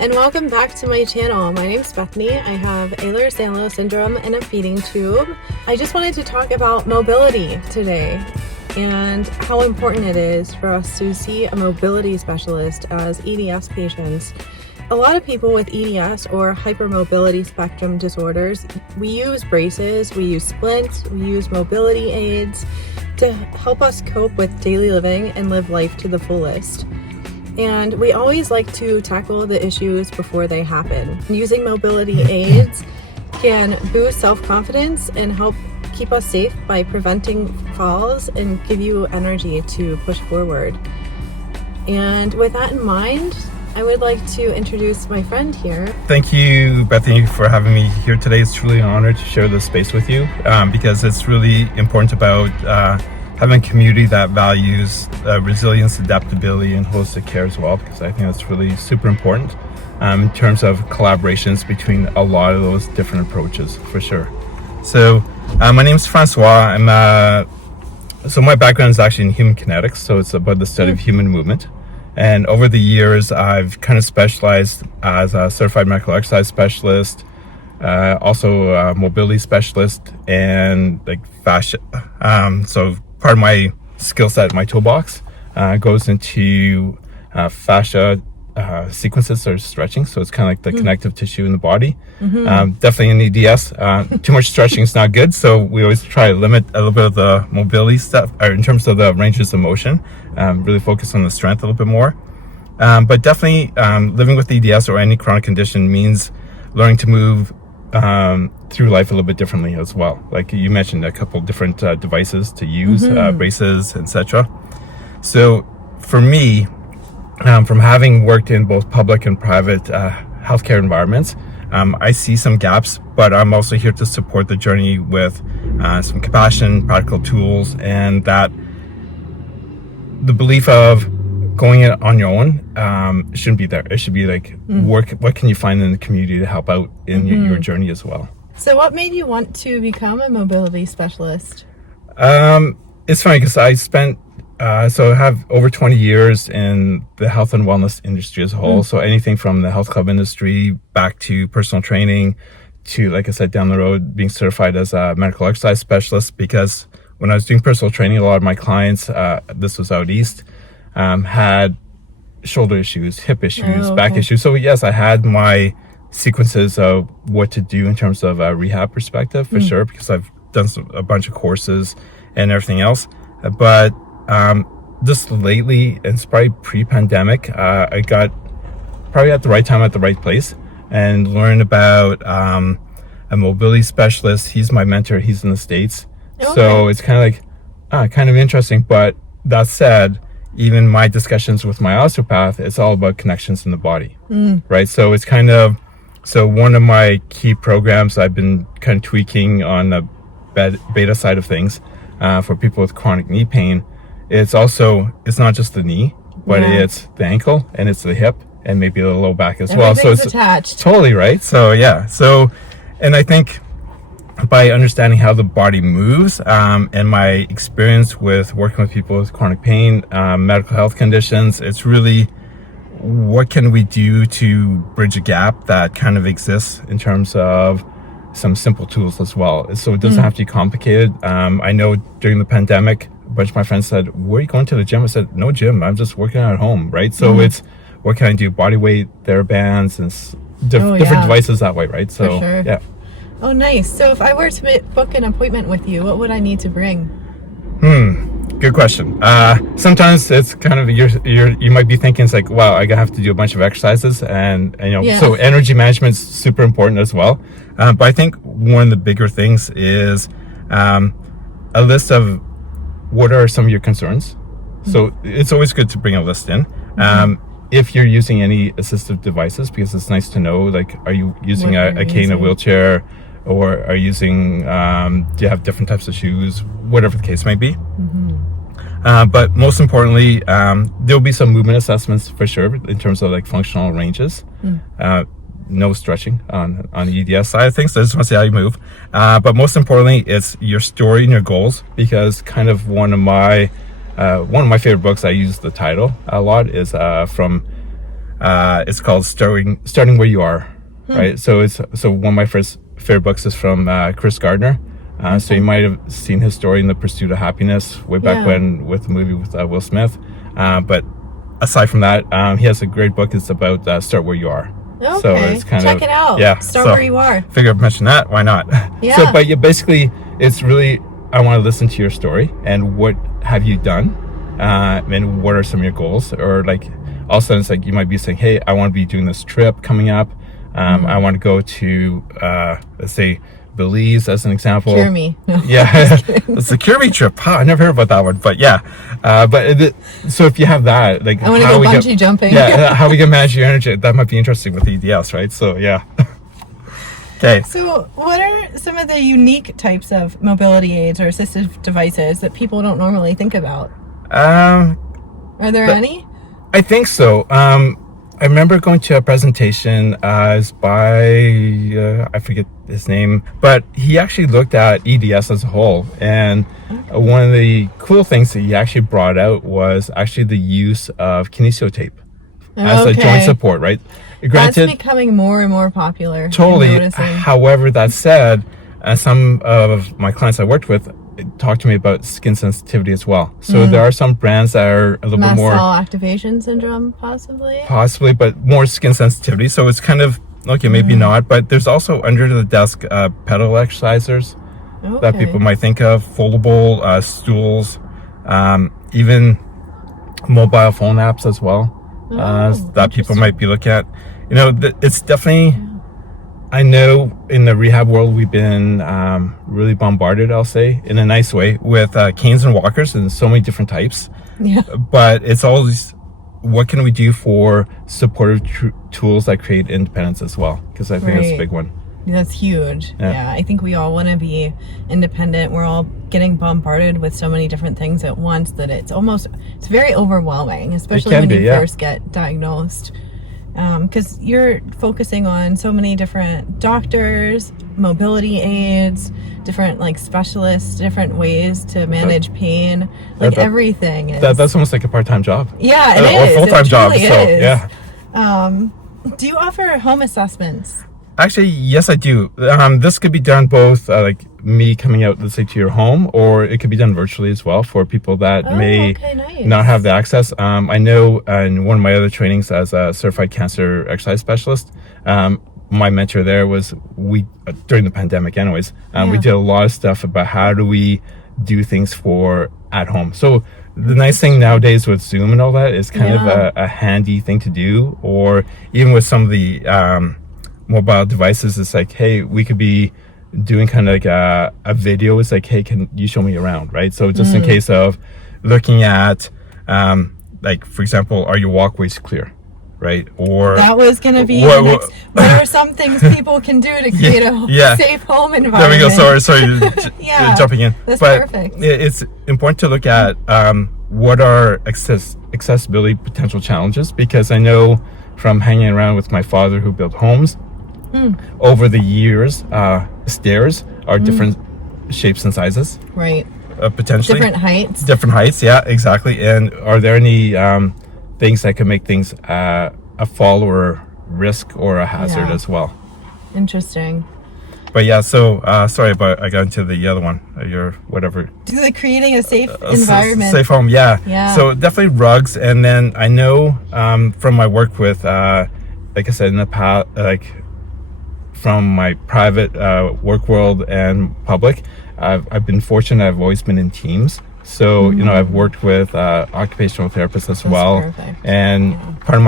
and welcome back to my channel. My name's Bethany. I have Ehlers-Danlos syndrome and a feeding tube. I just wanted to talk about mobility today and how important it is for us to see a mobility specialist as EDS patients. A lot of people with EDS or hypermobility spectrum disorders, we use braces, we use splints, we use mobility aids to help us cope with daily living and live life to the fullest. And we always like to tackle the issues before they happen. Using mobility aids can boost self-confidence and help keep us safe by preventing falls and give you energy to push forward. And with that in mind, I would like to introduce my friend here. Thank you, Bethany, for having me here today. It's truly an honor to share this space with you because it's really important about having a community that values resilience, adaptability, and holistic care as well, because I think that's really super important in terms of collaborations between a lot of those different approaches, for sure. So my name is Francois. So my background is actually in human kinetics, so it's about the study of human movement. And over the years, I've kind of specialized as a certified medical exercise specialist, also a mobility specialist, and like fascia. So part of my skill set, my toolbox, goes into fascia sequences or stretching. So it's kind of like the connective tissue in the body. Definitely in EDS, too much stretching is not good. So we always try to limit a little bit of the mobility stuff, or in terms of the ranges of motion, really focus on the strength a little bit more. But definitely living with EDS or any chronic condition means learning to move through life a little bit differently as well. Like you mentioned, a couple different devices to use, braces, etc. So for me, from having worked in both public and private healthcare environments, I see some gaps, but I'm also here to support the journey with some compassion, practical tools, and that the belief of going it on your own shouldn't be there. It should be like, what can you find in the community to help out in your journey as well? So what made you want to become a mobility specialist? It's funny because I spent, so I have over 20 years in the health and wellness industry as a whole. So anything from the health club industry back to personal training to, like I said, down the road, being certified as a medical exercise specialist, because when I was doing personal training, a lot of my clients, this was out east, had shoulder issues, hip issues, back issues. So yes, I had my sequences of what to do in terms of a rehab perspective, for sure, because I've done a bunch of courses and everything else. But just lately, and it's probably pre-pandemic, I got probably at the right time at the right place and learned about a mobility specialist. He's my mentor. He's in the States. So it's kind of like kind of interesting. But that said, even my discussions with my osteopath, it's all about connections in the body, right? So it's kind of, so one of my key programs I've been kind of tweaking on the beta side of things for people with chronic knee pain. It's not just the knee, but it's the ankle and it's the hip and maybe the low back as well. So it's attached. Totally, right? So yeah. So, and I think by understanding how the body moves, and my experience with working with people with chronic pain, medical health conditions, it's really, what can we do to bridge a gap that kind of exists in terms of some simple tools as well. So it doesn't have to be complicated. I know during the pandemic, a bunch of my friends said, where are you going to the gym? I said, no gym, I'm just working out at home, right? So it's, what can I do? Body weight, TheraBands, and different devices that way, right? So, yeah. Oh, nice. So if I were to book an appointment with you, what would I need to bring? Good question. Sometimes it's kind of, you might be thinking, it's like, wow, I have to do a bunch of exercises, and you know, so energy management is super important as well. But I think one of the bigger things is a list of what are some of your concerns. So it's always good to bring a list in. If you're using any assistive devices, because it's nice to know, like, are you using a cane, a wheelchair, or are you using, do you have different types of shoes, whatever the case may be. But most importantly, there'll be some movement assessments for sure in terms of like functional ranges. No stretching on the EDS side of things. So I just want to see how you move. But most importantly, it's your story and your goals, because kind of one of my favorite books, I use the title a lot, is from It's called Starting Where You Are, right? So one of my first favorite books is from Chris Gardner. So you might have seen his story in The Pursuit of Happiness way back when with the movie with Will Smith. But aside from that, he has a great book. It's about Start Where You Are. Okay, so it's kind check it out. Yeah, Start where you are. Figure I'd mention that. Why not? Yeah. So, but basically, it's really, I want to listen to your story and what have you done, and what are some of your goals, or like all of a sudden it's like you might be saying, hey, I want to be doing this trip coming up. I want to go to let's say Belize as an example. Cure me. No, yeah, it's the Cure Me trip. Huh, I never heard about that one, but yeah. So if you have that, like, I want to go bungee jumping. Yeah, how we can manage your energy, that might be interesting with EDS, right? So yeah. Okay. So what are some of the unique types of mobility aids or assistive devices that people don't normally think about? Are there any? I think so. I remember going to a presentation as by, I forget his name, but he actually looked at EDS as a whole. And one of the cool things that he actually brought out was actually the use of kinesiotape as a joint support, right? Granted, that's becoming more and more popular. Totally. However, that said, some of my clients I worked with talked to me about skin sensitivity as well. So there are some brands that are a little bit more mast cell activation syndrome, possibly, but more skin sensitivity. So it's kind of okay, maybe not. But there's also under the desk pedal exercisers that people might think of, foldable stools, even mobile phone apps as well that people might be looking at. You know, it's definitely. I know in the rehab world, we've been really bombarded, I'll say, in a nice way, with canes and walkers and so many different types. Yeah. But it's always, what can we do for supportive tools that create independence as well? Because I think that's a big one. That's huge. Yeah. I think we all want to be independent. We're all getting bombarded with so many different things at once that it's very overwhelming, especially when you first get diagnosed. Because you're focusing on so many different doctors, mobility aids, different like specialists, different ways to manage pain, like everything. That's almost like a part-time job. Yeah, it is. Or a full-time job. Is. So yeah. Do you offer home assessments? Actually, yes, I do. This could be done both like me coming out, let's say, to your home, or it could be done virtually as well for people that may not have the access. I know in one of my other trainings as a certified cancer exercise specialist, my mentor there was during the pandemic anyways, we did a lot of stuff about how do we do things for at home. So the nice thing nowadays with Zoom and all that is kind of a handy thing to do, or even with some of the mobile devices, it's like, hey, we could be doing kind of like a video. It's like, hey, can you show me around, right? So just in case of looking at, like, for example, are your walkways clear, right? Or that was going to be what are some things people can do to create a safe home environment? There we go. Sorry, jumping in. That's perfect. It's important to look at what are accessibility potential challenges, because I know from hanging around with my father who built homes, over the years, stairs are different shapes and sizes. Right. Potentially. Different heights, yeah, exactly. And are there any things that could make things a fall or risk or a hazard as well? Interesting. But yeah, so sorry, but I got into the other one. Your whatever. Creating a safe environment. Safe home, yeah. So definitely rugs, and then I know from my work with, like I said in the past, like from my private work world and public, I've been fortunate. I've always been in teams. So you know, I've worked with occupational therapists as well. Perfect. And part of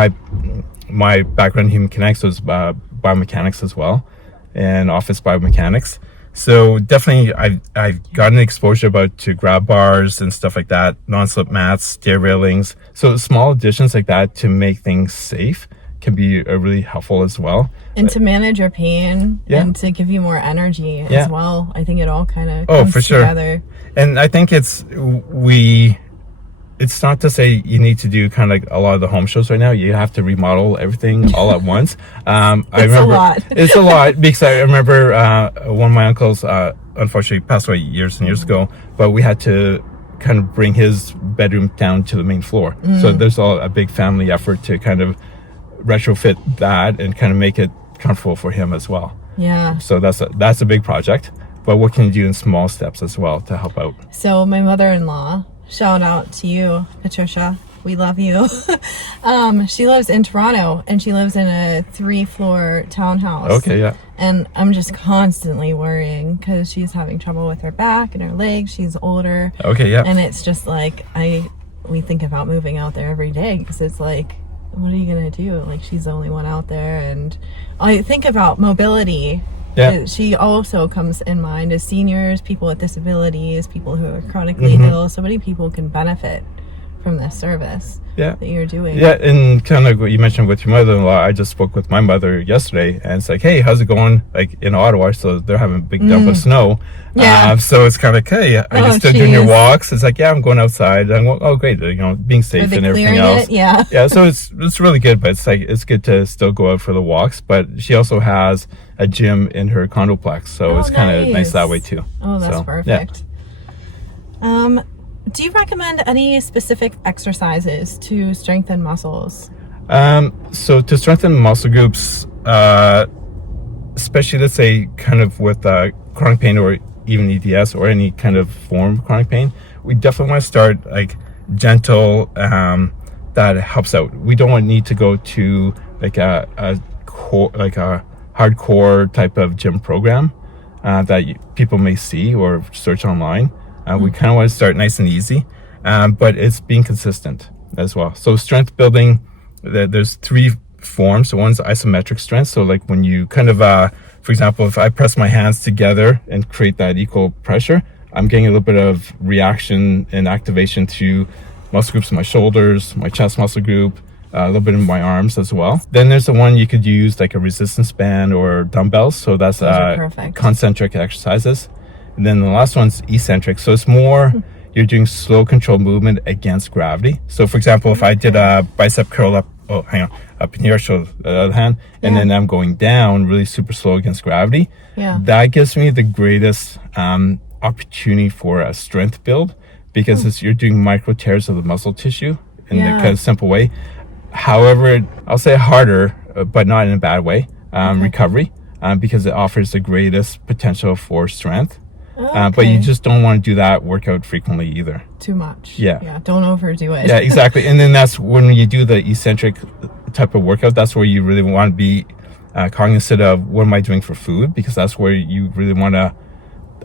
my background in human kinetics was biomechanics as well, and office biomechanics. So definitely I've gotten exposure to grab bars and stuff like that, non-slip mats, stair railings. So small additions like that to make things safe can be really helpful as well. And to manage your pain and to give you more energy as well. I think it all kind of comes together. And I think it's not to say you need to do kind of like a lot of the home shows right now. You have to remodel everything all at once. It's a lot because I remember one of my uncles unfortunately passed away years and years ago, but we had to kind of bring his bedroom down to the main floor. So there's a big family effort to kind of retrofit that and kind of make it comfortable for him as well. Yeah. So that's a big project, but what can you do in small steps as well to help out? So my mother-in-law, shout out to you, Patricia. We love you. She lives in Toronto, and she lives in a 3-floor townhouse. Okay, yeah. And I'm just constantly worrying because she's having trouble with her back and her legs. She's older. Okay, yeah. And it's just like, we think about moving out there every day because it's like, what are you going to do? Like, she's the only one out there. And I think about mobility. Yeah. She also comes in mind as seniors, people with disabilities, people who are chronically ill. So many people can benefit from this service that you're doing. Yeah, and kind of what you mentioned with your mother-in-law, I just spoke with my mother yesterday, and it's like, hey, how's it going? Like in Ottawa, so they're having a big dump of snow. Yeah. So it's kind of like, hey, are you still doing your walks? It's like, yeah, I'm going outside. I'm going, oh, great, you know, being safe and everything else. Yeah. Yeah. So it's really good, but it's like it's good to still go out for the walks. But she also has a gym in her condoplex, so it's kind of nice that way too. Oh, that's perfect. Yeah. Do you recommend any specific exercises to strengthen muscles? So to strengthen muscle groups, especially let's say kind of with chronic pain or even EDS or any kind of form of chronic pain, we definitely want to start like gentle, that helps out. We don't need to go to like a hardcore type of gym program that people may see or search online. We kind of want to start nice and easy, but it's being consistent as well. So strength building, there's 3 forms. So one's isometric strength. So like when you kind of, for example, if I press my hands together and create that equal pressure, I'm getting a little bit of reaction and activation to muscle groups in my shoulders, my chest muscle group, a little bit in my arms as well. Then there's the one you could use like a resistance band or dumbbells. So that's concentric exercises. And then the last one's eccentric. So it's more, you're doing slow controlled movement against gravity. So for example, if I did a bicep curl up in here, show the other hand, and then I'm going down really super slow against gravity. Yeah. That gives me the greatest opportunity for a strength build because you're doing micro tears of the muscle tissue in a kind of simple way. However, I'll say harder, but not in a bad way, recovery, because it offers the greatest potential for strength. But you just don't want to do that workout frequently either. Too much. Yeah. Don't overdo it. Yeah, exactly. And then that's when you do the eccentric type of workout, that's where you really want to be cognizant of what am I doing for food, because that's where you really want to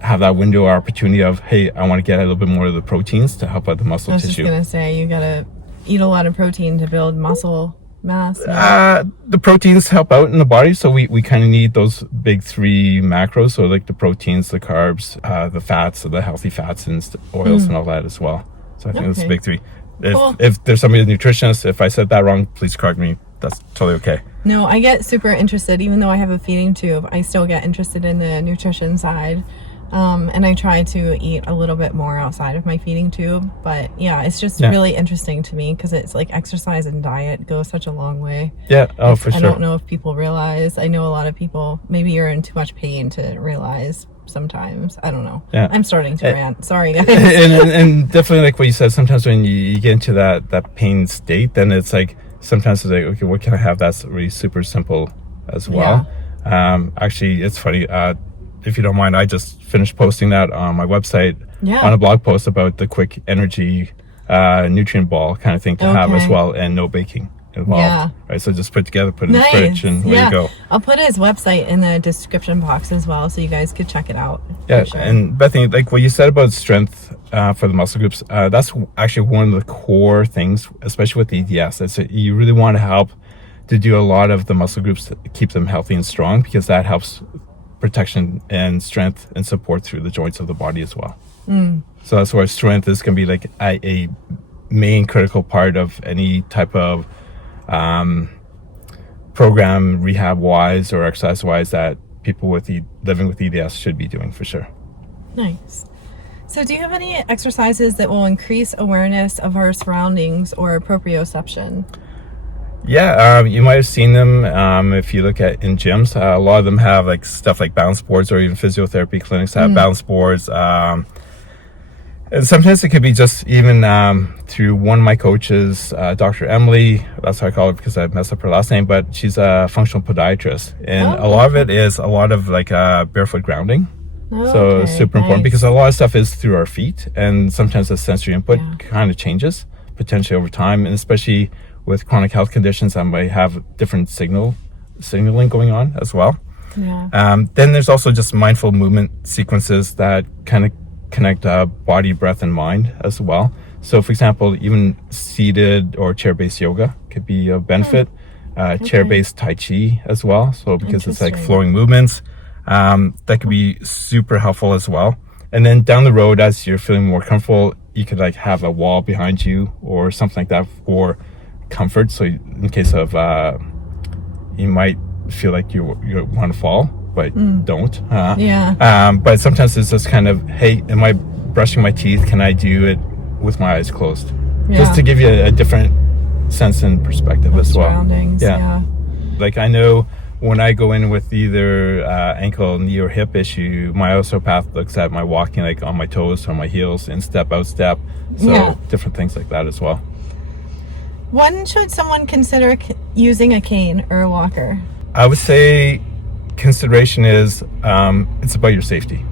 have that window or opportunity of, hey, I want to get a little bit more of the proteins to help out the muscle tissue. I was just going to say, you got to eat a lot of protein to build muscle mass. The proteins help out in the body, so we kind of need those big 3 macros, so like the proteins, the carbs, the fats, so the healthy fats and oils and all that as well. So I think that's the big 3. If there's somebody a nutritionist, if I said that wrong, please correct me. That's totally okay. No, I get super interested, even though I have a feeding tube, I still get interested in the nutrition side. And I try to eat a little bit more outside of my feeding tube, but it's just really interesting to me because it's like exercise and diet go such a long way. For sure. I don't know if people realize. I know a lot of people, maybe you're in too much pain to realize sometimes. I don't know. I'm starting to rant. Sorry, guys. and definitely like what you said, sometimes when you get into that pain state, then it's like, sometimes it's like, okay, what can I have that's really super simple as well? Actually, it's funny. If you don't mind, I just finished posting that on my website on a blog post about the quick energy nutrient ball kind of thing to have as well, and no baking involved. Right, so just put it in the fridge and there you go. I'll put his website in the description box as well, so you guys could check it out. And Bethany, like what you said about strength for the muscle groups, that's actually one of the core things, especially with EDS. It's you really want to help to do a lot of the muscle groups to keep them healthy and strong, because that helps protection and strength and support through the joints of the body as well. So that's where strength is going to be like a main critical part of any type of program, rehab wise or exercise wise, that people with living with EDS should be doing for sure. Nice. So do you have any exercises that will increase awareness of our surroundings or proprioception? You might have seen them if you look at in gyms. A lot of them have like stuff like balance boards, or even physiotherapy clinics have balance boards. And sometimes it could be just even through one of my coaches, Dr. Emily, that's how I call her because I messed up her last name, but she's a functional podiatrist. And a lot of it is a lot of like barefoot grounding. So it's super important because a lot of stuff is through our feet, and sometimes the sensory input kind of changes potentially over time, and especially with chronic health conditions that might have different signaling going on as well. Then there's also just mindful movement sequences that kind of connect body, breath, and mind as well. So for example, even seated or chair-based yoga could be a benefit. Chair-based Tai Chi as well. So because it's like flowing movements, that could be super helpful as well. And then down the road, as you're feeling more comfortable, you could like have a wall behind you or something like that for comfort. So in case of, you might feel like you want to fall, but don't. But sometimes it's just kind of, hey, am I brushing my teeth? Can I do it with my eyes closed? Just to give you a different sense and perspective as well. Surroundings, Like I know when I go in with either ankle, knee, or hip issue, my osteopath looks at my walking like on my toes or my heels, in step, out step. So different things like that as well. When should someone consider using a cane or a walker? I would say consideration is it's about your safety.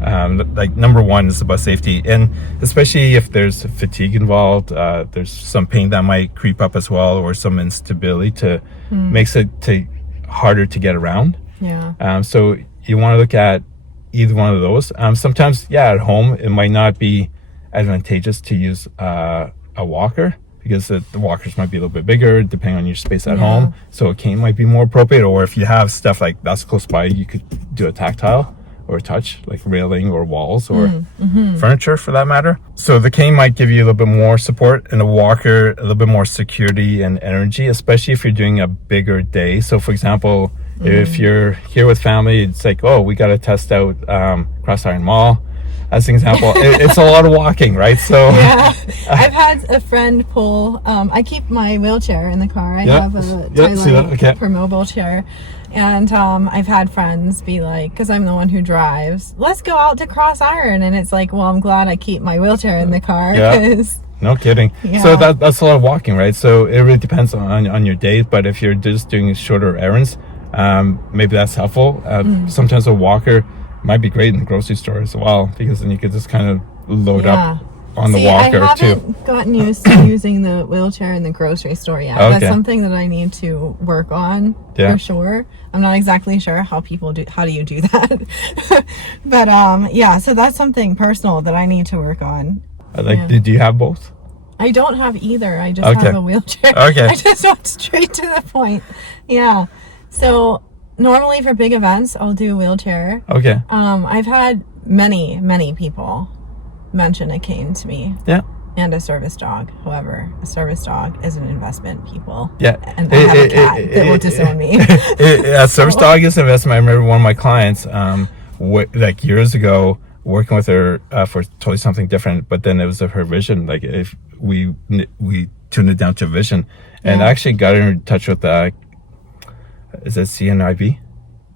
Like number one is about safety, and especially if there's fatigue involved, there's some pain that might creep up as well, or some instability to makes it harder to get around. So you want to look at either one of those. Sometimes at home it might not be advantageous to use a walker because the walkers might be a little bit bigger depending on your space at home, so a cane might be more appropriate. Or if you have stuff like that's close by, you could do a tactile or touch, like railing or walls or furniture for that matter. So the cane might give you a little bit more support, and a walker a little bit more security and energy, especially if you're doing a bigger day. So for example, if you're here with family, it's like, oh, we got to test out Cross Iron Mall as an example. It's a lot of walking, right? So I've had a friend pull, I keep my wheelchair in the car. I have a toilet for mobile chair. And I've had friends be like, because I'm the one who drives, let's go out to Cross Iron. And it's like, well, I'm glad I keep my wheelchair in the car. No kidding. So that's a lot of walking, right? So it really depends on your day. But if you're just doing shorter errands, maybe that's helpful. Sometimes a walker might be great in the grocery store as well, because then you could just kind of load up on the walker I too. haven't gotten used to using the wheelchair in the grocery store yet. That's something that I need to work on for sure. I'm not exactly sure how do you do that. But so that's something personal that I need to work on. Do you have both? I don't have either. I just have a wheelchair. I just went straight to the point. So normally for big events, I'll do a wheelchair. I've had many people mention a cane to me. And a service dog. However, a service dog is an investment, people. And I have a cat that will disown me. A service dog is an investment. I remember one of my clients, like years ago, working with her for totally something different, but then it was her vision. Like if we tuned it down to vision, and I actually got her in touch with is that CNIB?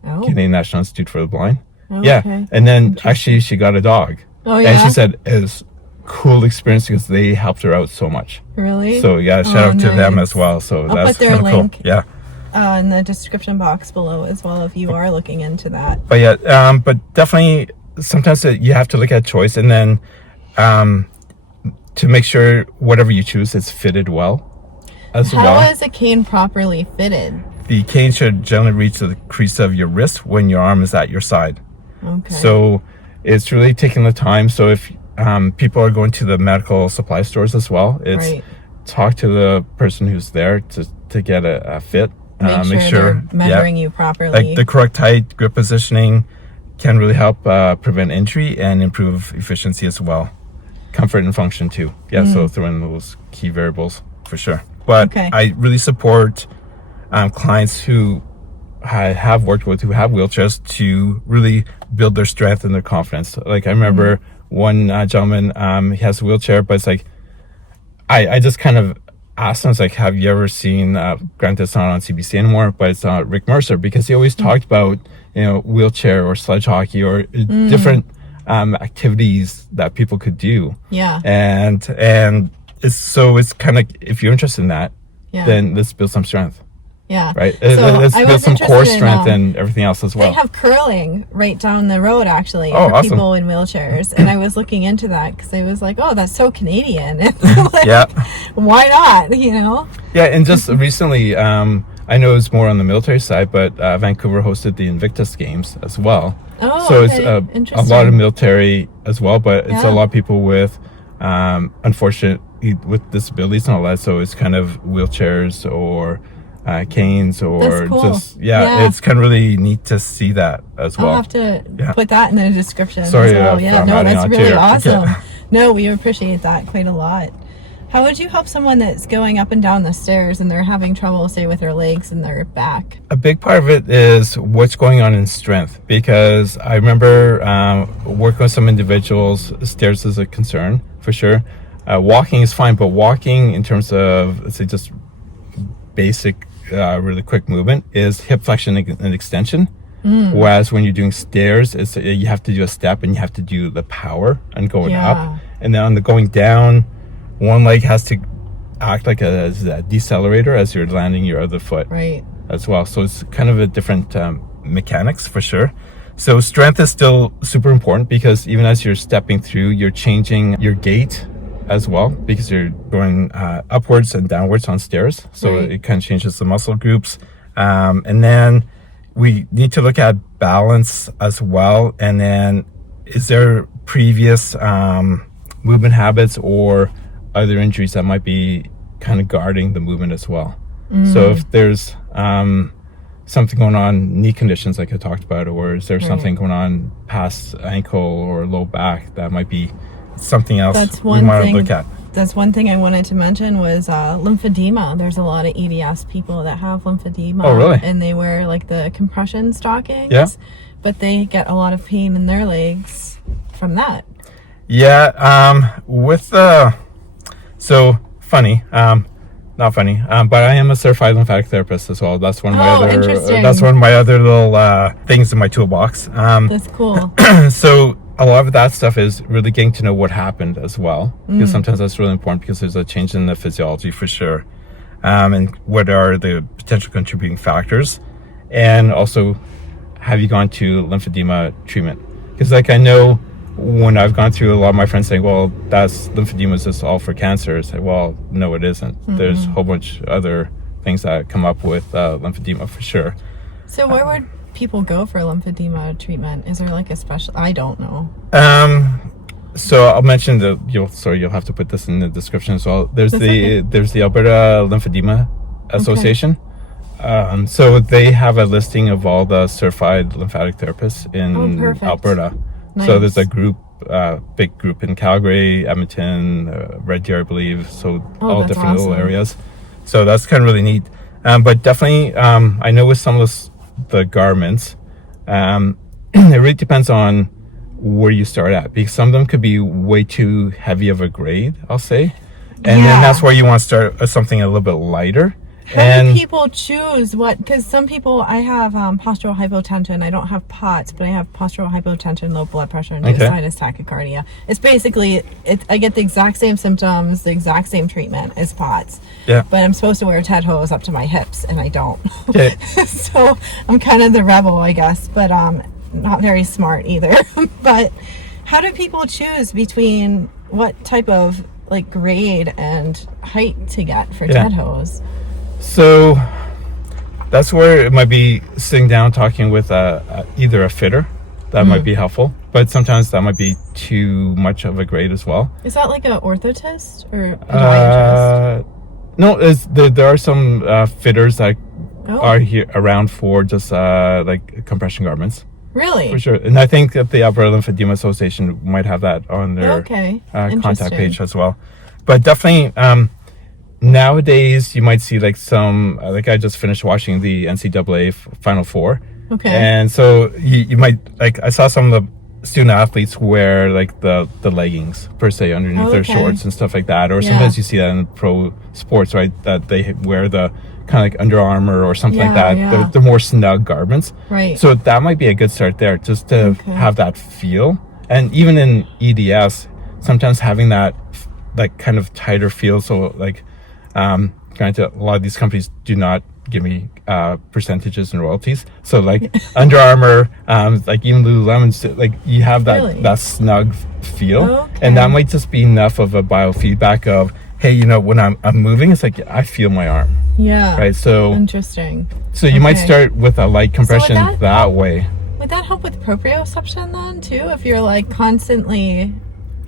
Canadian National Institute for the Blind. And then actually she got a dog. And she said it was cool experience because they helped her out so much. Really? So shout out to them as well. So I'll that's put their link cool. In the description box below as well if you are looking into that. But but definitely sometimes you have to look at choice, and then to make sure whatever you choose is fitted well as well. How is a cane properly fitted? The cane should generally reach the crease of your wrist when your arm is at your side. So it's really taking the time. So if people are going to the medical supply stores as well, it's talk to the person who's there to get a fit. Make sure they're measuring you properly. Like the correct height, grip positioning can really help prevent injury and improve efficiency as well. Comfort and function too. So throw in those key variables for sure. But I really support clients who I have worked with who have wheelchairs to really build their strength and their confidence. Like I remember one gentleman, he has a wheelchair, but it's like, I just kind of asked him, it's like, have you ever seen, granted it's not on CBC anymore, but it's Rick Mercer, because he always talked about, wheelchair or sledge hockey or different activities that people could do. Yeah. And it's kind of, if you're interested in that, then let's build some strength. Yeah. Right. So let's build some core strength in, and everything else as well. They have curling right down the road, actually, for awesome. people in wheelchairs. And I was looking into that because I was like, oh, that's so Canadian. Like, yeah. Why not? You know? Yeah. And just recently, I know it's more on the military side, but Vancouver hosted the Invictus Games as well. Oh, so okay. It's a lot of military as well, but it's a lot of people with, unfortunately, with disabilities and all that. So it's kind of wheelchairs or canes or cool. just it's kind of really neat to see that as well. I'll have to put that in the description. Sorry, as well. Yeah, no, that's really awesome. Yeah. No, we appreciate that quite a lot. How would you help someone that's going up and down the stairs and they're having trouble, say, with their legs and their back? A big part of it is what's going on in strength, because I remember working with some individuals, stairs is a concern for sure. Walking is fine, but walking in terms of, let's say, just basic really quick movement is hip flexion and extension. Whereas when you're doing stairs, it's you have to do a step and you have to do the power and going up. And then on the going down, one leg has to act like a decelerator as you're landing your other foot as well. So it's kind of a different mechanics for sure. So strength is still super important, because even as you're stepping through, you're changing your gait as well, because you're going upwards and downwards on stairs. So it kind of changes the muscle groups. And then we need to look at balance as well. And then is there previous movement habits or other injuries that might be kind of guarding the movement as well? So if there's something going on, knee conditions like I talked about, or is there something going on past ankle or low back that might be something else we want to look at? That's one thing I wanted to mention was lymphedema. There's a lot of EDS people that have lymphedema. Oh, really? And they wear like the compression stockings, but they get a lot of pain in their legs from that. Yeah, with the so funny, not funny, but I am a certified lymphatic therapist as well. That's one of my other little things in my toolbox. That's cool. So a lot of that stuff is really getting to know what happened as well, because sometimes that's really important, because there's a change in the physiology for sure, and what are the potential contributing factors, and also have you gone to lymphedema treatment? Because like I know when I've gone through, a lot of my friends saying, well, that's lymphedema is just all for cancer. It's like, well, no, it isn't. There's a whole bunch of other things that come up with lymphedema for sure. So where would people go for lymphedema treatment? Is there like a special, I don't know. So I'll mention you'll have to put this in the description as well. There's there's the Alberta Lymphedema Association. So they have a listing of all the certified lymphatic therapists in Alberta. Nice. So there's a group, big group in Calgary, Edmonton, Red Deer, I believe. So all different little areas. So that's kind of really neat. But definitely, I know with some of the garments, it really depends on where you start at, because some of them could be way too heavy of a grade, I'll say. And then that's where you want to start with something a little bit lighter. How do people choose what? Because some people, I have postural hypotension. I don't have POTS, but I have postural hypotension, low blood pressure, and sinus tachycardia. It's basically, I get the exact same symptoms, the exact same treatment as POTS. Yeah. But I'm supposed to wear TED hose up to my hips, and I don't. Yeah. So I'm kind of the rebel, I guess, but not very smart either. But how do people choose between what type of like grade and height to get for TED hose? So that's where it might be sitting down talking with either a fitter. That might be helpful, but sometimes that might be too much of a grade as well. Is that like an orthotist or a podiatrist? No, there are some fitters that are here around for just like compression garments. Really? For sure. And I think that the Alberta Lymphedema Association might have that on their contact page as well. But definitely, nowadays you might see like some, like I just finished watching the NCAA Final Four. Okay. And so you might, like I saw some of the student athletes wear like the leggings per se underneath their shorts and stuff like that. Or sometimes you see that in pro sports, right? That they wear the kind of like Under Armour or something like that. The more snug garments. Right. So that might be a good start there, just to have that feel. And even in EDS, sometimes having that like kind of tighter feel. So like, granted, a lot of these companies do not give me percentages and royalties. So like Under Armour, like even Lululemon, like you have that Really? that snug feel, Okay. and that might just be enough of a biofeedback of, hey, you know, when I'm moving, it's like I feel my arm, Yeah. right? So Interesting. you might Okay. start with a light compression that that way. Would that help with proprioception then too? If you're like constantly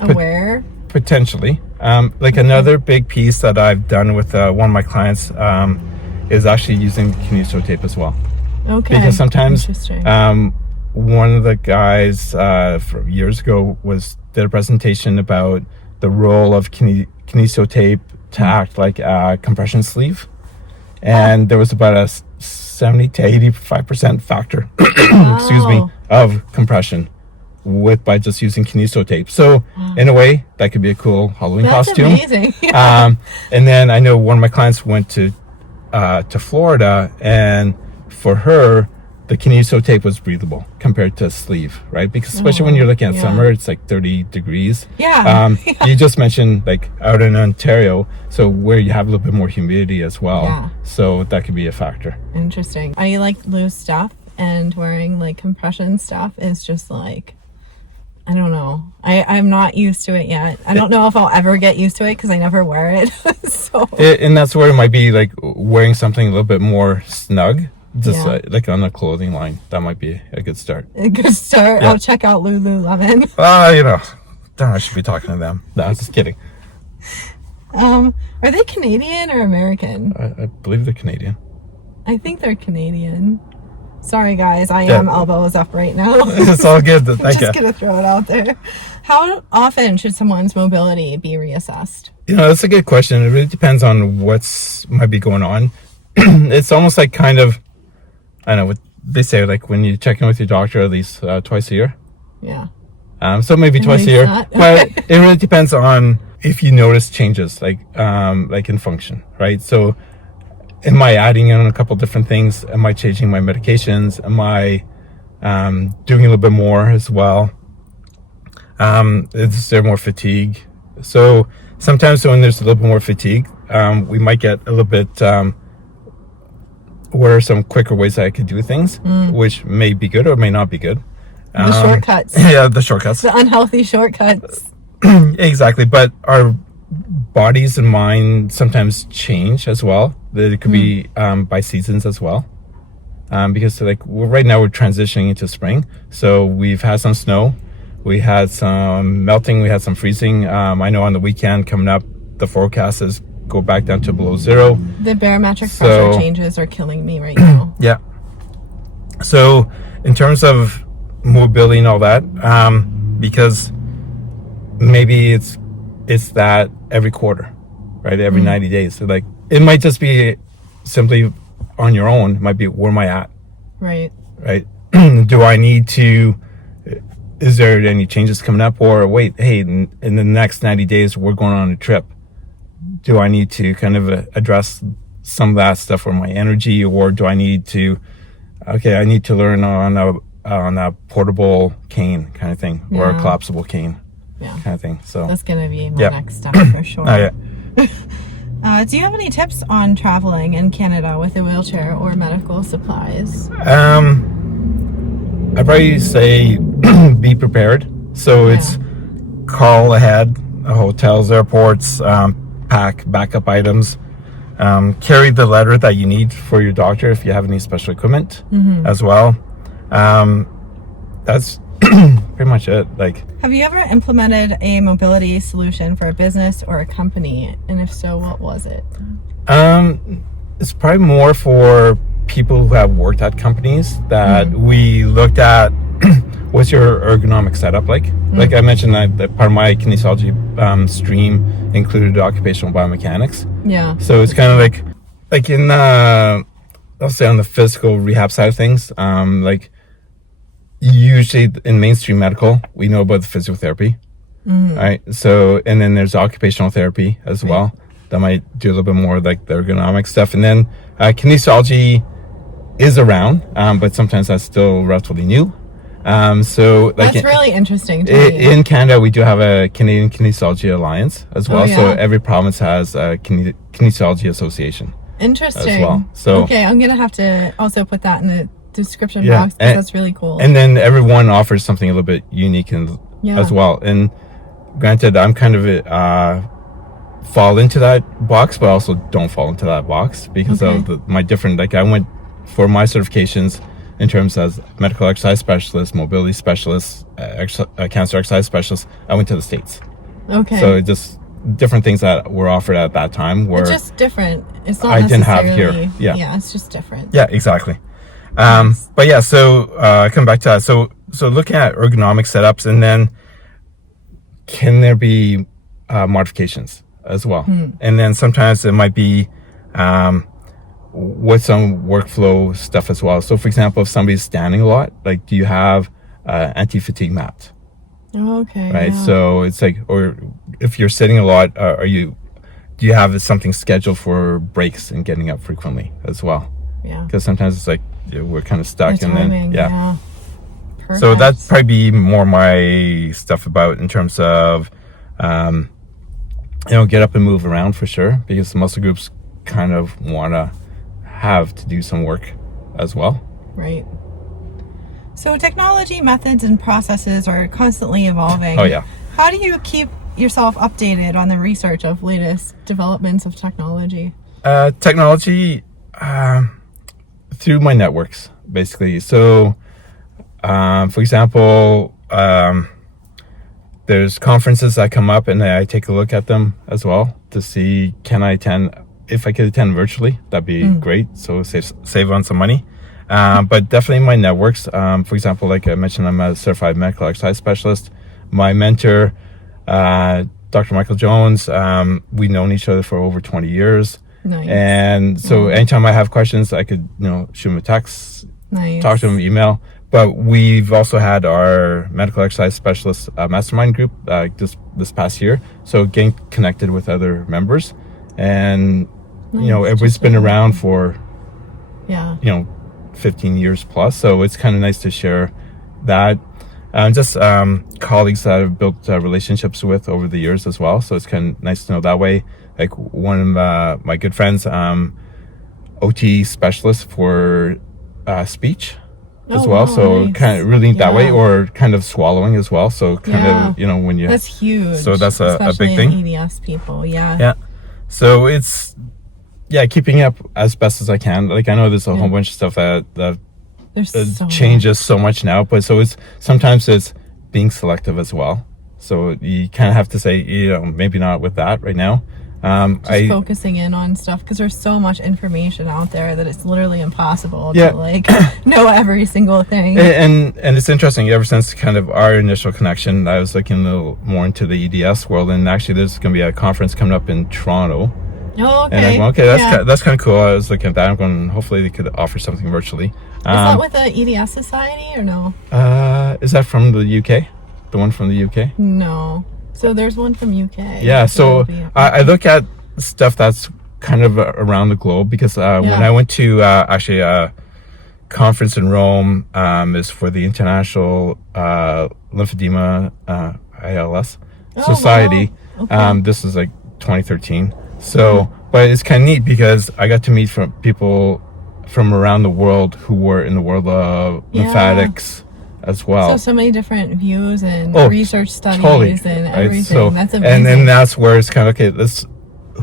aware? Potentially. Like another big piece that I've done with one of my clients is actually using kinesio tape as well. Okay. Because sometimes Interesting. one of the guys from years ago did a presentation about the role of kinesio tape to act like a compression sleeve, and there was about a 70 to 85% factor excuse me, of compression by just using kinesio tape. So in a way, that could be a cool Halloween That's costume. amazing. And then I know one of my clients went to Florida, and for her, the kinesio tape was breathable compared to a sleeve, right? Because especially when you're looking at yeah. summer, it's like 30 degrees. Yeah. You just mentioned like out in Ontario, so where you have a little bit more humidity as well. Yeah. So that could be a factor. Interesting. I like loose stuff, and wearing like compression stuff is just like, I don't know. I'm not used to it yet. I don't know if I'll ever get used to it because I never wear it. So And that's where it might be like wearing something a little bit more snug, just Yeah. like on the clothing line. That might be a good start. a good start. Yeah. I'll check out Lululemon. You know, darn, I should be talking to them. No, I was just kidding. Are they Canadian or American? I believe they're Canadian. I think they're Canadian. Sorry guys, I Yeah. am elbows up right now. It's all good. Thank you. Just gonna throw it out there. How often should someone's mobility be reassessed? You know, that's a good question. It really depends on might be going on. It's almost like kind of, I don't know what they say, like when you check in with your doctor at least twice a year. Yeah. So maybe twice a least year, that. but it really depends on if you notice changes, like in function, right? So, am I adding in a couple different things? Am I changing my medications? Am I doing a little bit more as well? Is there more fatigue? So sometimes when there's a little bit more fatigue, we might get a little bit. What are some quicker ways that I could do things, which may be good or may not be good? The shortcuts. Yeah, the shortcuts. The unhealthy shortcuts. Exactly, but our bodies and mind sometimes change as well. That it could be by seasons as well, because like right now we're transitioning into spring. So we've had some snow, we had some melting, we had some freezing. I know on the weekend coming up, the forecast is go back down to below zero. The barometric So- pressure changes are killing me right now. Yeah. So in terms of mobility and all that, because maybe it's that every quarter, right? Every 90 days. So like it might just be simply on your own. It might be where am I at, Right. right? Do I need to? Is there any changes coming up? Or wait, hey, in the next 90 days we're going on a trip. Do I need to kind of address some of that stuff for my energy, or do I need to? Okay, I need to learn on a portable cane kind of thing, or a Yeah. collapsible cane Yeah. kind of thing. So That's gonna be my Yeah. next step for sure. yeah. Do you have any tips on traveling in Canada with a wheelchair or medical supplies? I'd probably say be prepared. So it's call ahead, hotels, airports, pack backup items, carry the letter that you need for your doctor if you have any special equipment as well. That's pretty much it. Like, Have you ever implemented a mobility solution for a business or a company? And if so, what was it? it's probably more for people who have worked at companies that we looked at what's your ergonomic setup like? Like I mentioned, that part of my kinesiology stream included occupational biomechanics. Yeah. So it's kind of like in I'll say on the physical rehab side of things, like usually in mainstream medical, we know about the physiotherapy, right? So, and then there's occupational therapy as well. That might do a little bit more like the ergonomic stuff. And then kinesiology is around, but sometimes that's still relatively new. So like That's really interesting to me. in Canada, we do have a Canadian Kinesiology Alliance as well. So every province has a Kinesiology Association. Interesting. As well. So okay, I'm gonna have to also put that in the description box because that's really cool. And then everyone offers something a little bit unique as well. And granted, I'm kind of fall into that box, but also don't fall into that box because of my different. Like I went for my certifications in terms as medical exercise specialist, mobility specialist, cancer exercise specialist. I went to the States. Okay. So it just different things that were offered at that time were it's just different. It's not I didn't have here. Yeah, it's just different. Yeah, exactly. But yeah, so come back to that. So looking at ergonomic setups, and then can there be modifications as well? And then sometimes it might be with some workflow stuff as well. So for example, if somebody's standing a lot, like do you have anti-fatigue mat? Okay. Right. Yeah. So it's like, or if you're sitting a lot, do you have something scheduled for breaks and getting up frequently as well? Yeah. Because sometimes it's like we're kind of stuck, and then Perfect. So that'd probably be more my stuff about in terms of get up and move around for sure, because the muscle groups kind of want to have to do some work as well. Right. So technology, methods, and processes are constantly evolving. Oh yeah. How do you keep yourself updated on the research of latest developments of technology? Technology through my networks, basically. So, for example, there's conferences that come up, and I take a look at them as well to see can I attend. If I could attend virtually, that'd be great. So save on some money. But definitely my networks. For example, like I mentioned, I'm a certified medical exercise specialist. My mentor, Dr. Michael Jones, we've known each other for over 20 years. Nice. And so anytime I have questions, I could, shoot him a text, talk to him, email. But we've also had our medical exercise specialist mastermind group this past year. So getting connected with other members, and everybody's been around for 15 years plus. So it's kind of nice to share that. Just colleagues that I've built relationships with over the years as well. So it's kind of nice to know that way. Like one of my good friends, OT specialist for speech as well. Nice. So kind of really that way, or kind of swallowing as well. So kind of, when you... That's huge. So that's a big thing. Especially EDS people, Yeah. So it's, keeping up as best as I can. Like I know there's a whole bunch of stuff that changes so much now, but so sometimes it's being selective as well. So you kind of have to say, maybe not with that right now. Just focusing in on stuff, because there's so much information out there that it's literally impossible to know every single thing. And it's interesting, ever since kind of our initial connection, I was looking a little more into the EDS world, and actually there's going to be a conference coming up in Toronto. Oh, okay. And I'm going, that's kind of cool. I was looking at that. I'm going, hopefully they could offer something virtually. Is that with the EDS Society or no? Is that from the UK? The one from the UK? No. So there's one from UK. Yeah, so I look at stuff that's kind of around the globe, because when I went to actually a conference in Rome, is for the International Lymphedema ILS Society. Wow. Okay. This is like 2013. So, but it's kind of neat because I got to meet from people from around the world who were in the world of lymphatics as well. So many different views and research studies and everything. Right? So, that's amazing. And then that's where it's kind of,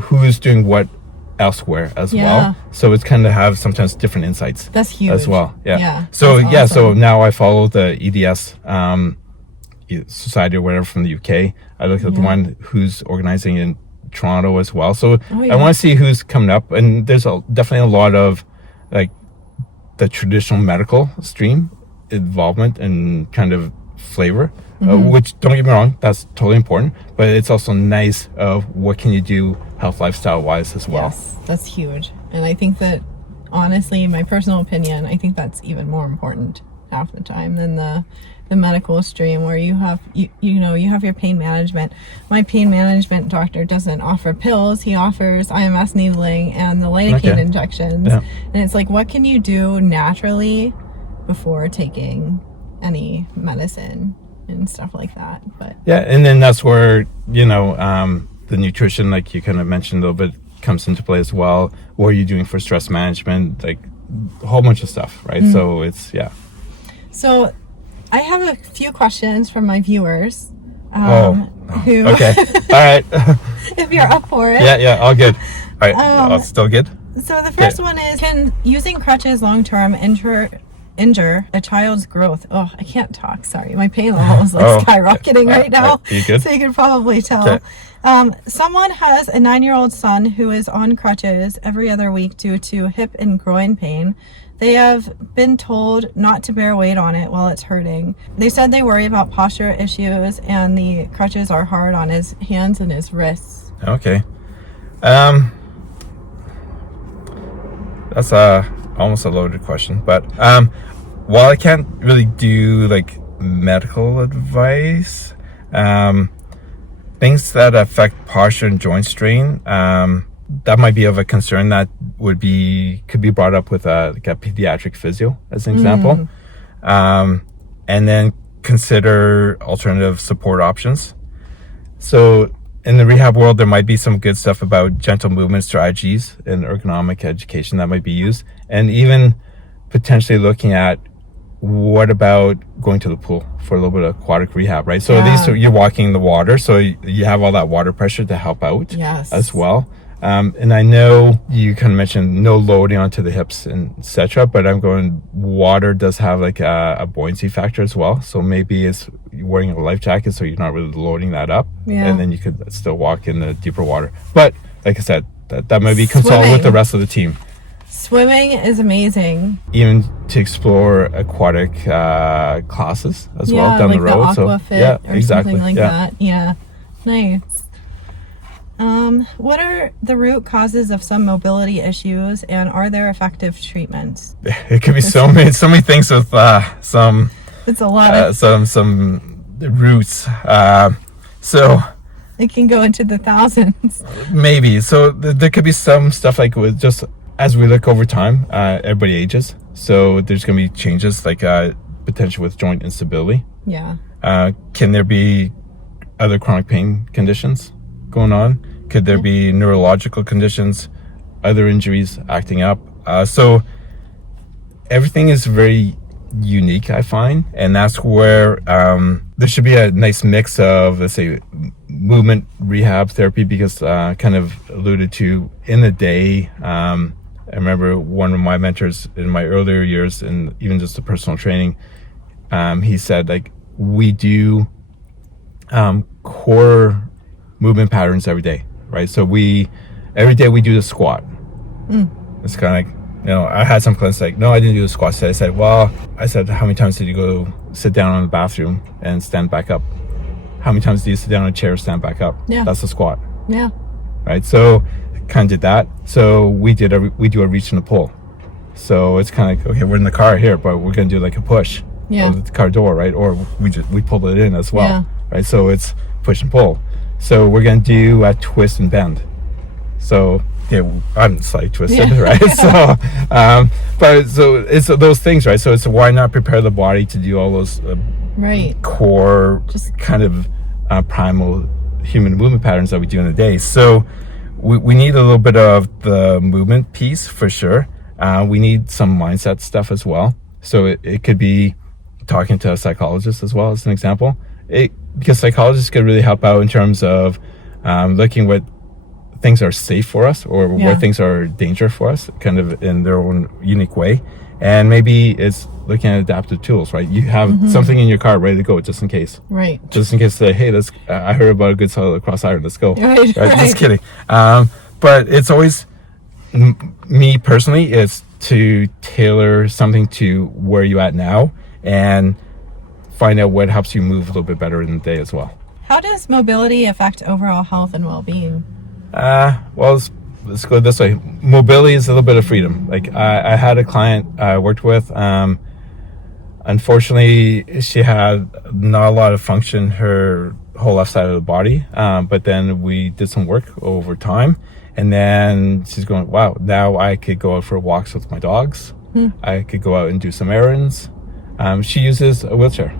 who's doing what elsewhere as well. So it's kind of have sometimes different insights. That's huge. As well. Yeah. So awesome. So now I follow the EDS Society or whatever from the UK. I look at the one who's organizing in Toronto as well. So I want to see who's coming up, and there's definitely a lot of like the traditional medical stream involvement and kind of flavor, which, don't get me wrong, that's totally important, but it's also nice of what can you do health lifestyle wise as well. Yes, that's huge. And I think that, honestly, my personal opinion, I think that's even more important half the time than the medical stream, where you have you have your pain management. My pain management doctor doesn't offer pills. He offers IMS needling and the lidocaine injections. And it's like, what can you do naturally before taking any medicine and stuff like that. But yeah, and then that's where, the nutrition, like you kind of mentioned a little bit, comes into play as well. What are you doing for stress management? Like a whole bunch of stuff, right? So it's, So I have a few questions from my viewers. Who, okay. All right. if you're up for it. Yeah, all good. All right, still good? So the first one is, can using crutches long-term injure a child's growth? Oh, I can't talk. Sorry. My pain level is like skyrocketing right now. You good? So you can probably tell. Okay. Someone has a 9-year-old son who is on crutches every other week due to hip and groin pain. They have been told not to bear weight on it while it's hurting. They said they worry about posture issues and the crutches are hard on his hands and his wrists. Okay. That's almost a loaded question, but while I can't really do like medical advice, things that affect posture and joint strain, that might be of a concern that could be brought up with a pediatric physio as an example. And then consider alternative support options. So in the rehab world, there might be some good stuff about gentle movement strategies and ergonomic education that might be used, and even potentially looking at what about going to the pool for a little bit of aquatic rehab, right? So at least you're walking in the water, so you have all that water pressure to help out as well. And I know you kind of mentioned no loading onto the hips and etc., but I'm going, water does have like a buoyancy factor as well. So maybe it's wearing a life jacket so you're not really loading that up. And then you could still walk in the deeper water. But like I said, that might be consulted with the rest of the team. Swimming is amazing. Even to explore aquatic classes as well down like the road. The Aquafit or something like that. Yeah, nice. What are the root causes of some mobility issues, and are there effective treatments? It could be so many things with some. It's a lot of some roots. So it can go into the thousands. Maybe. So there could be some stuff like with just as we look over time, everybody ages, so there's going to be changes like potential with joint instability. Yeah. Can there be other chronic pain conditions going on? Could there be neurological conditions, other injuries acting up? So everything is very unique, I find, and that's where there should be a nice mix of, let's say, movement rehab therapy, because kind of alluded to in the day. I remember one of my mentors in my earlier years, and even just the personal training, he said, like, we do core movement patterns every day, right? So every day we do the squat. It's kind of like, I had some clients like, no, I didn't do the squat today. I said, how many times did you go sit down in the bathroom and stand back up? How many times do you sit down in a chair, stand back up? Yeah. That's a squat. Yeah. Right. So kind of did that. So we do a reach and a pull. So it's kind of like, okay, we're in the car here, but we're going to do like a push. Yeah. Of the car door, right? Or we pull it in as well. Yeah. Right. So it's push and pull. So we're going to do a twist and bend. So I'm slightly twisted, right? So, but so it's those things, right? So it's why not prepare the body to do all those core, just kind of primal human movement patterns that we do in the day. So we need a little bit of the movement piece for sure. We need some mindset stuff as well. So it could be talking to a psychologist as well, as an example. Because psychologists could really help out in terms of looking what things are safe for us, or where things are danger for us, kind of in their own unique way. And maybe it's looking at adaptive tools, right? You have something in your car ready to go just in case. Right. Just in case, say, hey, I heard about a good cyclocross iron, let's go. Right. Just kidding. But it's always, me personally, it's to tailor something to where you're at now and find out what helps you move a little bit better in the day as well. How does mobility affect overall health and well-being? Well, let's go this way. Mobility is a little bit of freedom. Like I had a client I worked with. Unfortunately, she had not a lot of function her whole left side of the body. But then we did some work over time, and then she's going, wow, now I could go out for walks with my dogs. I could go out and do some errands. She uses a wheelchair,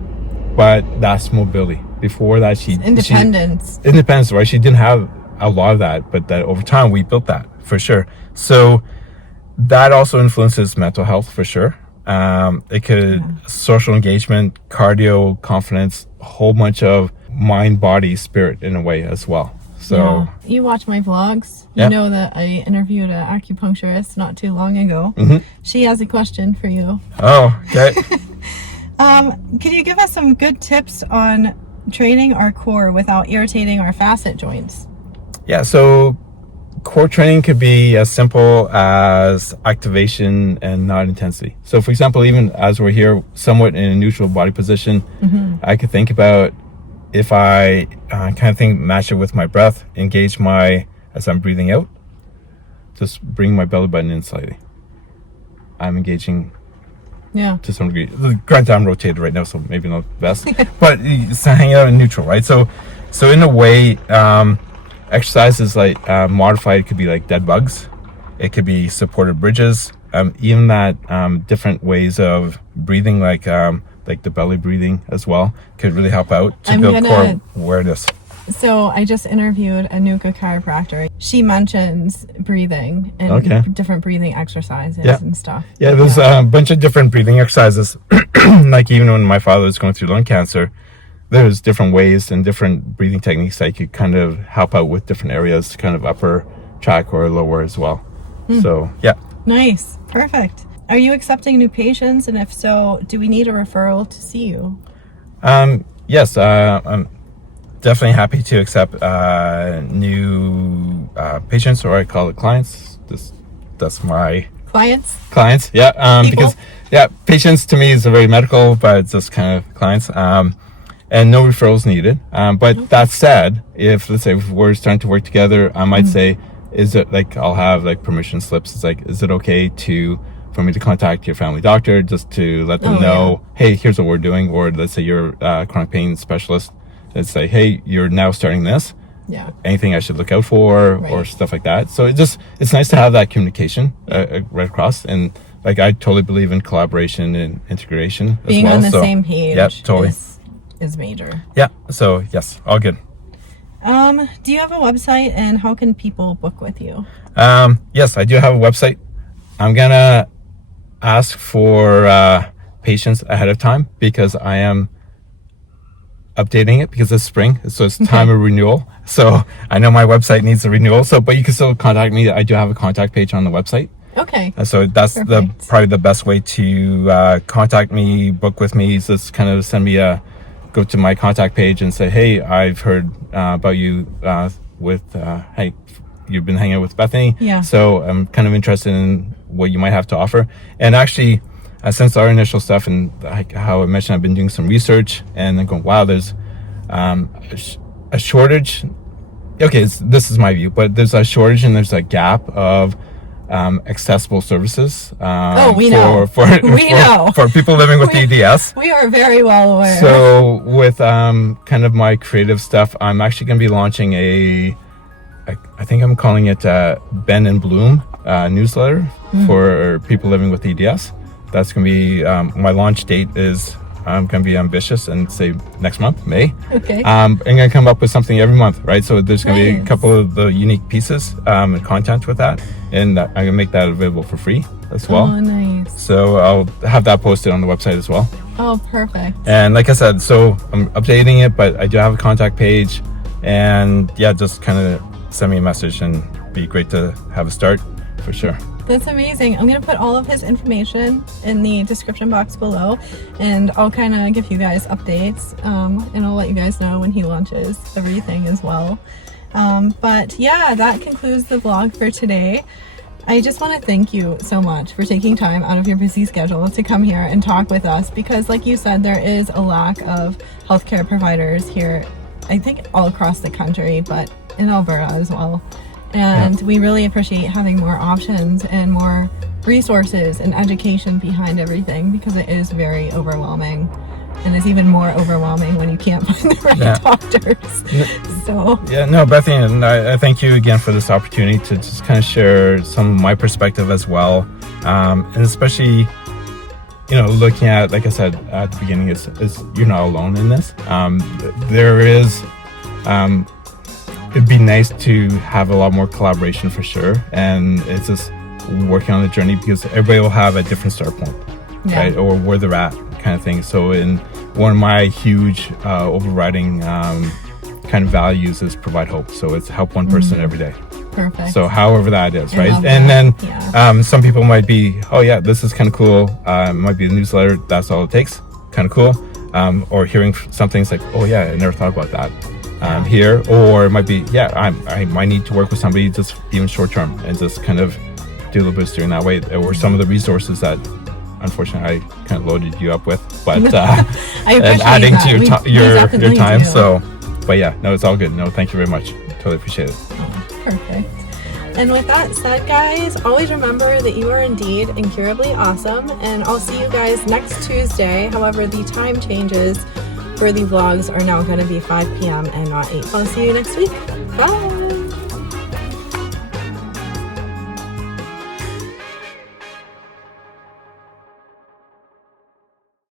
but that's mobility. Before that, Independence, right? She didn't have a lot of that, but that over time we built that for sure. So that also influences mental health for sure. It could social engagement, cardio, confidence, a whole bunch of mind, body, spirit in a way as well. So you watch my vlogs. You know that I interviewed an acupuncturist not too long ago. She has a question for you. Oh, okay. Could you give us some good tips on training our core without irritating our facet joints? Yeah, so core training could be as simple as activation and not intensity. So for example, even as we're here somewhat in a neutral body position, I could think about if I match it with my breath, engage as I'm breathing out, just bring my belly button in slightly. I'm engaging to some degree. Granted, I'm rotated right now, so maybe not the best, but it's hanging out in neutral, right? So in a way, exercises like modified could be like dead bugs. It could be supported bridges. Even that different ways of breathing, like the belly breathing as well, could really help out to build core awareness. So I just interviewed a Nuka chiropractor. She mentions breathing and different breathing exercises and stuff. Yeah, there's a bunch of different breathing exercises. Like even when my father was going through lung cancer, there's different ways and different breathing techniques that could kind of help out with different areas, kind of upper track or lower as well. So, Nice. Perfect. Are you accepting new patients? And if so, do we need a referral to see you? Yes, I'm definitely happy to accept new patients, or I call it clients. That's my... Clients, yeah. Because, patients to me is very medical, but it's just kind of clients. And no referrals needed. But that said, if let's say if we're starting to work together, I might say, is it like, I'll have like permission slips. It's like, is it okay for me to contact your family doctor just to let them know, hey, here's what we're doing. Or let's say you're a chronic pain specialist. Let's say, hey, you're now starting this. Yeah. Anything I should look out for or stuff like that. So it's nice to have that communication right across. And like, I totally believe in collaboration and integration as Being well. on the same page. Yeah, totally. Is major. Yeah. So yes, all good. Do you have a website, and how can people book with you? Yes, I do have a website. I'm gonna ask for patients ahead of time because I am updating it because it's spring, so it's time of renewal. So I know my website needs a renewal. But you can still contact me. I do have a contact page on the website. Okay. So that's probably the best way to contact me, book with me. So just kind of send me go to my contact page and say, hey, I've heard about you hey, you've been hanging out with Bethany. Yeah. So I'm kind of interested in what you might have to offer. And actually, since our initial stuff and how I mentioned, I've been doing some research and then going, wow, there's a shortage. Okay, this is my view, but there's a shortage and there's a gap of accessible services we know for people living with EDS. We are very well aware. So with kind of my creative stuff, I'm actually going to be launching I think I'm calling it Ben and Bloom newsletter for people living with EDS. That's going to be my launch date is I'm going to be ambitious and say next month, May. Okay. I'm going to come up with something every month, right? So there's going to be a couple of the unique pieces and content with that. And I'm going to make that available for free as well. Oh, nice. So I'll have that posted on the website as well. Oh, perfect. And like I said, so I'm updating it, but I do have a contact page. And yeah, just kind of send me a message and be great to have a start for sure. That's amazing. I'm going to put all of his information in the description box below, and I'll kind of give you guys updates, and I'll let you guys know when he launches everything as well. But yeah, that concludes the vlog for today. I just want to thank you so much for taking time out of your busy schedule to come here and talk with us, because like you said, there is a lack of healthcare providers here, I think all across the country, but in Alberta as well. And we really appreciate having more options and more resources and education behind everything, because it is very overwhelming, and it's even more overwhelming when you can't find the right doctors. So Bethany, and I thank you again for this opportunity to just kind of share some of my perspective as well, and especially looking at, like I said at the beginning, is you're not alone in this. There is, it'd be nice to have a lot more collaboration for sure, and it's just working on the journey, because everybody will have a different start point, right, or where they're at, kind of thing. So in one of my huge overriding kind of values is provide hope. So it's help one person every day. Perfect. So however that is, right? And then some people might be, oh yeah, this is kind of cool. It might be a newsletter. That's all it takes. Kind of cool. Or hearing something, it's like, oh yeah, I never thought about that here. Or it might be, I might need to work with somebody just even short term and just kind of do a little bit of steering that way. Or some of the resources that unfortunately I kind of loaded you up with, but and adding to your time. Do. So, but yeah, no, it's all good. No, thank you very much. Totally appreciate it. Perfect. And with that said, guys, always remember that you are indeed incurably awesome, and I'll see you guys next Tuesday. However, the time changes for the vlogs are now going to be 5 p.m. and not 8. I'll see you next week. Bye!